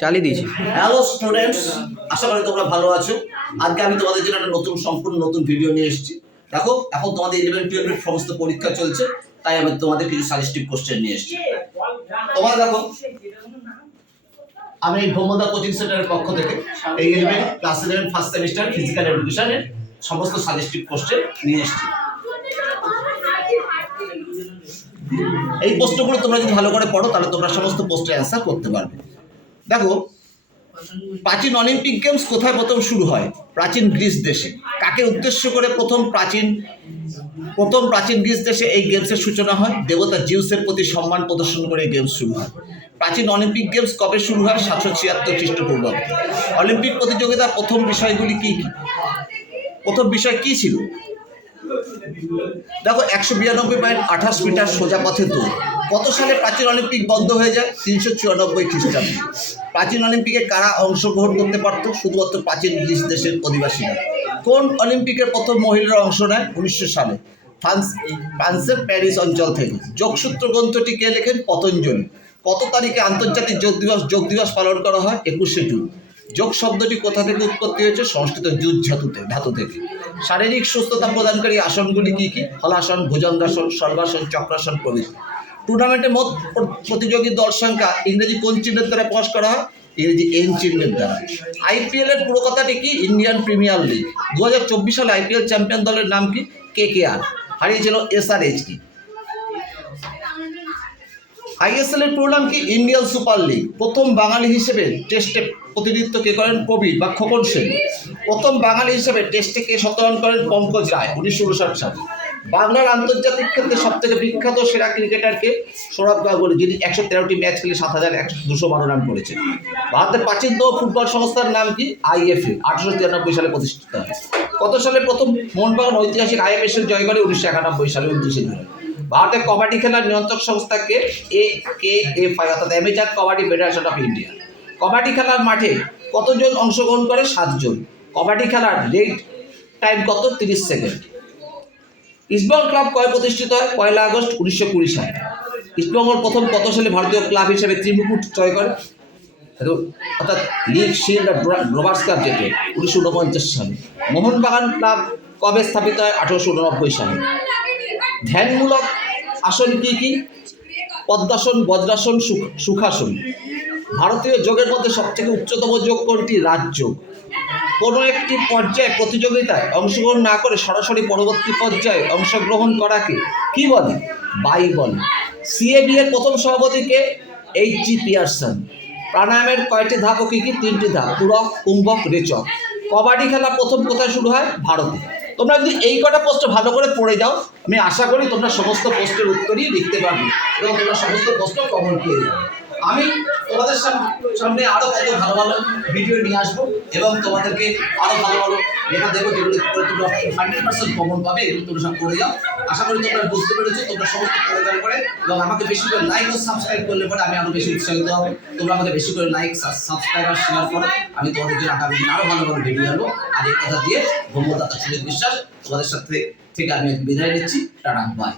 চালিয়ে দিয়েছি। Hello students, আশা করি তোমরা ভালো আছো। আজকে আমি তোমাদের জন্য একটা সম্পূর্ণ নতুন ভিডিও নিয়ে এসেছি। দেখো, এখন তোমাদের 11-12 এর সমস্ত পরীক্ষা চলছে, তাই আমি তোমাদের কিছু সাজেস্টিভ কোশ্চেন নিয়ে এসেছি। তোমরা দেখো, আমি ভৌমদা কোচিং সেন্টারের পক্ষ থেকে এই 11 ক্লাস 11 ফার্স্ট সেমিস্টার ফিজিক্যাল এডুকেশনের সমস্ত সাজেস্টিভ কোশ্চেন নিয়ে এসেছি। এই প্রশ্নগুলো তোমরা যদি ভালো করে পড়ো তাহলে তোমরা সমস্ত প্রশ্নের অ্যান্সার করতে পারবে। দেখো, প্রাচীন অলিম্পিক গেমস কোথায় প্রথম শুরু হয়? প্রাচীন গ্রিস দেশে। কাকে উদ্দেশ্য করে প্রথম প্রাচীন গ্রিস দেশে এই গেমসের সূচনা হয়? দেবতা জিউসের প্রতি সম্মান প্রদর্শন করে এই গেমস শুরু হয়। প্রাচীন অলিম্পিক গেমস কবে শুরু হয়? 776 খ্রিস্টপূর্বাব্দে। অলিম্পিক প্রতিযোগিতার প্রথম বিষয়গুলি কি কি? প্রথম বিষয় কি ছিল? দেখো, 192.28 মিটার সোজা পথে দৌড়। কত সালে প্রাচীন অলিম্পিক বন্ধ হয়ে যায়? 394 খ্রিস্টাব্দে। প্রাচীন অলিম্পিকে কারা অংশগ্রহণ করতে পারত? শুধুমাত্র প্রাচীন গ্রিস দেশের অধিবাসীরা। কোন অলিম্পিকের প্রথম মহিলারা অংশ নেয়? 1900 সালে ফ্রান্সের প্যারিস অঞ্চল থেকে। যোগসূত্র গ্রন্থটি কে লেখেন? পতঞ্জলি। কত তারিখে আন্তর্জাতিক যোগ দিবস পালন করা হয়? 21শে জুন। যোগ শব্দটি কোথা থেকে উৎপত্তি হয়েছে? সংস্কৃত যুজ ধাতু থেকে। শারীরিক সুস্থতা প্রদানকারী আসনগুলি কি কি? হলাসন, ভুজঙ্গাসন, সর্বাসন, চক্রাসন প্রভৃতি। টুর্নামেন্টের মোট প্রতিযোগী দল সংখ্যা ইংরেজি কোন চিহ্নের দ্বারা প্রকাশ করা হয়? ইংরেজি এন চিহ্নের দ্বারা। আইপিএল এর পুরো কথাটি কি? Indian premier league. 2024 সালে আইপিএল চ্যাম্পিয়ন দলের নাম কি? কেকেআর। হারিয়েছিল এসআরএইচকে। আইএসএল এর পুরো নাম কি? Indian super league. প্রথম বাঙালি হিসেবে টেস্টে প্রতিনিধিত্ব কে করেন? প্রবীর বা খোকন সেন। প্রথম বাঙালি হিসেবে টেস্টে কে শতরান করেন? পঙ্কজ রায় 1959 সালে। বাংলার আন্তর্জাতিক ক্ষেত্রে সবথেকে বিখ্যাত সেরা ক্রিকেটারকে? সৌরভ গাঙ্গুলী, যিনি 113টি ম্যাচ খেলে 7,212 রান করেছেন। ভারতের প্রাচীনতম ফুটবল সংস্থার নাম কি? আইএফএ। 1893 সালে প্রতিষ্ঠিত হয়। কত সালে প্রথম মোহনবাগান ঐতিহাসিক আইএফএ জয় করে? 1991 সালে 29শে জুলাই। ভারতের কবাডি খেলার নিয়ন্ত্রক সংস্থাকে? AKFI, অর্থাৎ amateur kabaddi federation of India. Kabaddi খেলার মাঠে কতজন অংশগ্রহণ করে? 7 জন। কবাডি খেলার রেড টাইম কত? 30 সেকেন্ড। ইস্টবেঙ্গল ক্লাব কবে প্রতিষ্ঠিত হয়? 1 আগস্ট 1920 সালে। ইস্টবেঙ্গল প্রথম কত সালে ভারতীয় ক্লাব হিসেবে ত্রিমুকুট জয় করে? অর্থাৎ লিগ, শিল্ড আর রোভার্স ক্লাব যেতে 1949 সালে। মোহনবাগান ক্লাব কবে স্থাপিত হয়? 1889 সালে। ধ্যানমূলক আসন কি কি? পদ্মাসন, বজ্রাসন, সুখাসন। ভারতীয় যোগের মধ্যে সবথেকে উচ্চতম যোগ কোনটি? রাজযোগ। কোনো একটি পর্যায়ে প্রতিযোগিতায় অংশগ্রহণ না করে সরাসরি পরবর্তী পর্যায়ে অংশগ্রহণ করাকে কি বলে? বাই বলে। সিএবি এর প্রথম সভাপতিকে? H.G. পিয়ারসন। প্রাণায়ামের কয়টি ধাপ ও কি কি? 3টি ধাপ: পূরক, কুম্ভক, রেচক। কবাডি খেলা প্রথম কোথায় শুরু হয়? ভারতে। তোমরা যদি এই কটা প্রশ্ন ভালো করে পড়ে যাও, আমি আশা করি তোমরা সমস্ত প্রশ্নের উত্তরই লিখতে পারবে এবং তোমরা সমস্ত প্রশ্ন কমন পেয়ে যাবে। আমি তোমাদের সামনে আরো কত ভালো ভালো ভিডিও নিয়ে আসবো এবং তোমাদেরকে আরো ভালো ভালো লেখা দেবো, যেগুলো তোমরা 100% কমন পাবে। এগুলো তোমরা সব করে যাও। আশা করি তোমরা বুঝতে পেরেছো। তোমরা সমস্ত পড়ে যাওয়ার পরে এবং আমাকে বেশি করে লাইক ও সাবস্ক্রাইব করলে পরে আমি আরো বেশি উৎসাহিত হবো। তোমরা আমাকে বেশি করে লাইক, সাবস্ক্রাইব আর শেয়ার করো। আমি তোমাদের জন্য আগামী দিন আরো ভালো ভালো ভিডিও আনবো। আর এই কথা দিয়ে ভৌমদাতা সুজিত বিশ্বাস তোমাদের সাথে থেকে আমি বিদায় নিচ্ছি। Tata, by.